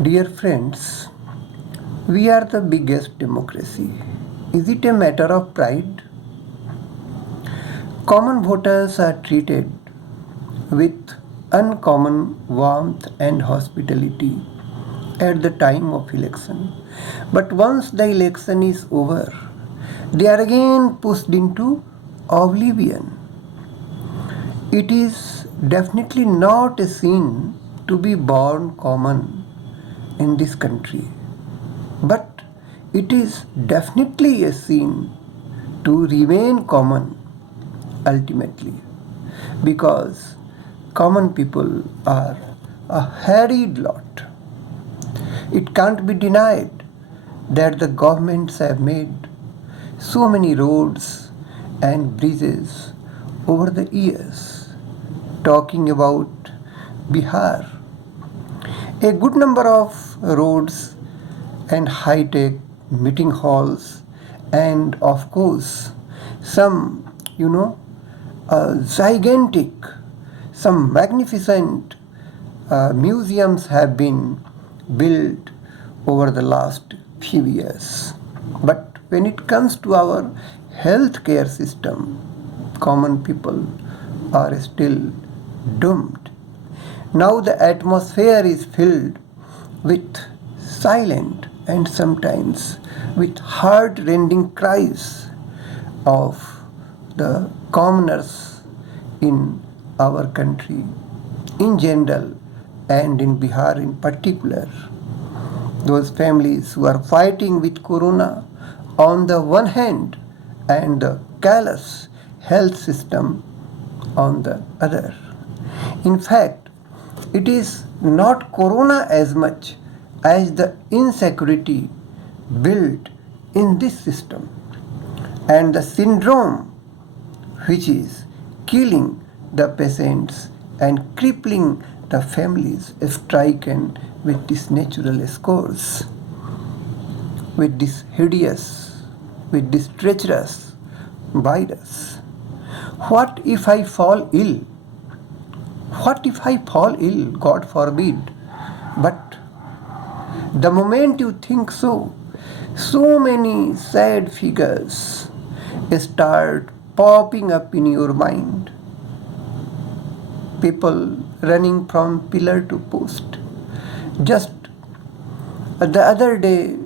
Dear friends, we are the biggest democracy. Is it a matter of pride? Common voters are treated with uncommon warmth and hospitality at the time of election. But once the election is over, they are again pushed into oblivion. It is definitely not a sin to be born common in this country, but it is definitely a sin to remain common ultimately, because common people are a harried lot. It can't be denied that the governments have made so many roads and bridges over the years. Talking about Bihar, a good number of roads and high-tech meeting halls, and of course some, gigantic, some magnificent museums have been built over the last few years. But when it comes to our healthcare system, common people are still doomed. Now the atmosphere is filled with silent and sometimes with heart-rending cries of the commoners in our country in general and in Bihar in particular. Those families who are fighting with corona on the one hand and the callous health system on the other. In fact, it is not corona as much as the insecurity built in this system and the syndrome which is killing the patients and crippling the families stricken with this natural scourge, with this hideous, with this treacherous virus. What if I fall ill? What if I fall ill? God forbid. But the moment you think so, so many sad figures start popping up in your mind. People running from pillar to post. Just the other day,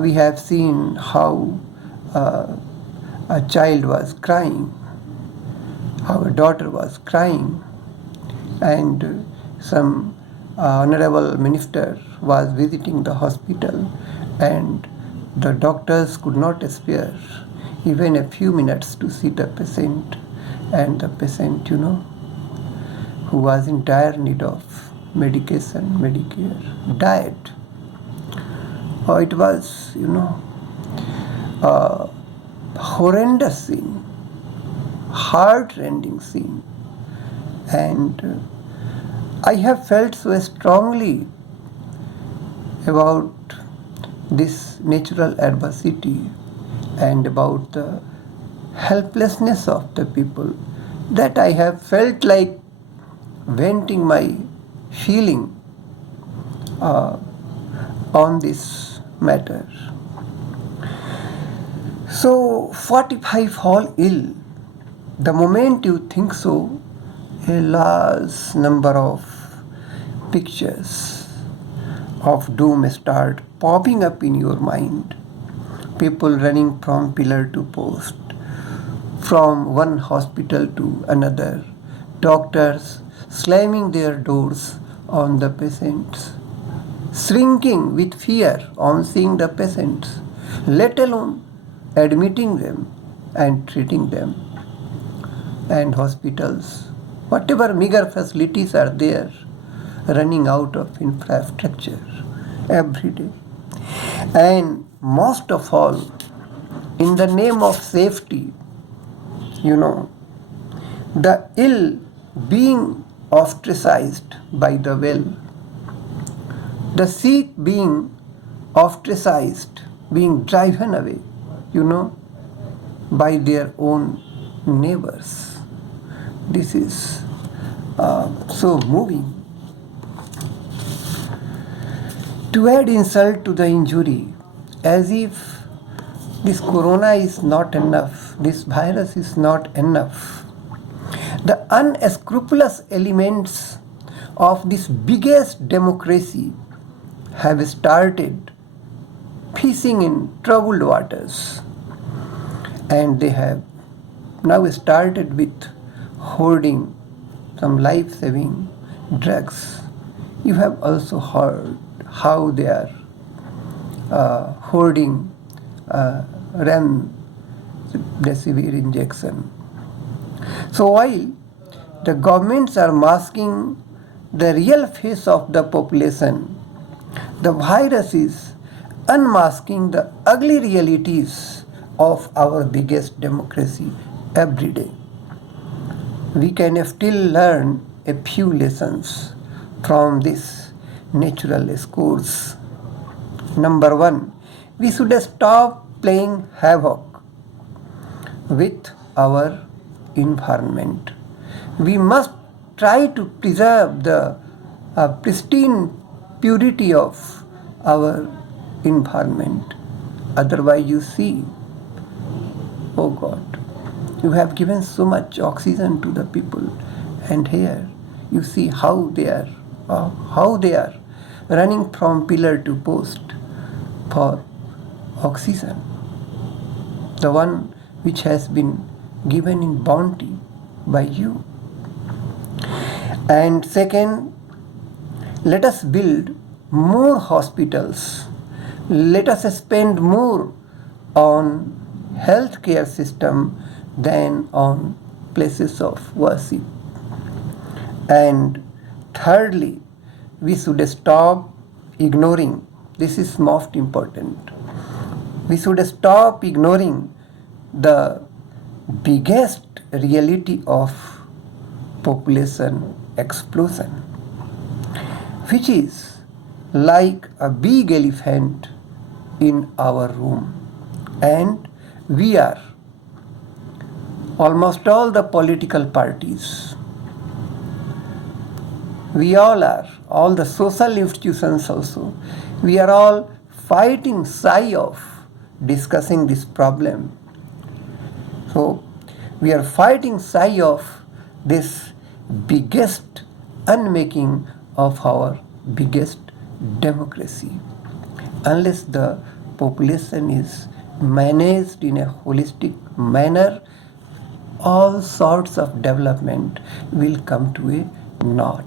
we have seen how a child was crying, how a daughter was crying, and some honorable minister was visiting the hospital, and the doctors could not spare even a few minutes to see the patient, and the patient, who was in dire need of medication, Medicare, died. Oh, it was, a horrendous scene, heart-rending scene. And I have felt so strongly about this natural adversity and about the helplessness of the people that I have felt like venting my feeling on this matter. So, what if I fall ill? The moment you think so, a large number of pictures of doom start popping up in your mind. People running from pillar to post, from one hospital to another, doctors slamming their doors on the patients, shrinking with fear on seeing the patients, let alone admitting them and treating them. And hospitals, whatever meager facilities are there, running out of infrastructure every day. And most of all, in the name of safety, the ill being ostracized by the well, the sick being ostracized, being driven away, by their own neighbors. This is so moving. To add insult to the injury, as if this corona is not enough, this virus is not enough, the unscrupulous elements of this biggest democracy have started fishing in troubled waters, and they have now started with hoarding some life-saving drugs. You have also heard how they are hoarding remdesivir injection. So while the governments are masking the real face of the population, the virus is unmasking the ugly realities of our biggest democracy every day. We can still learn a few lessons from this natural course. Number one, we should stop playing havoc with our environment. We must try to preserve the pristine purity of our environment. Otherwise, you see, oh God, you have given so much oxygen to the people, and here you see how they are running from pillar to post for oxygen, the one which has been given in bounty by you. And second, let us build more hospitals. Let us spend more on healthcare system than on places of worship. And thirdly, we should stop ignoring, this is most important, we should stop ignoring the biggest reality of population explosion, which is like a big elephant in our room. And we are, almost all the political parties, we all are, all the social institutions also, we are all fighting shy of discussing this problem. So we are fighting shy of this biggest unmaking of our biggest democracy. Unless the population is managed in a holistic manner, all sorts of development will come to a naught.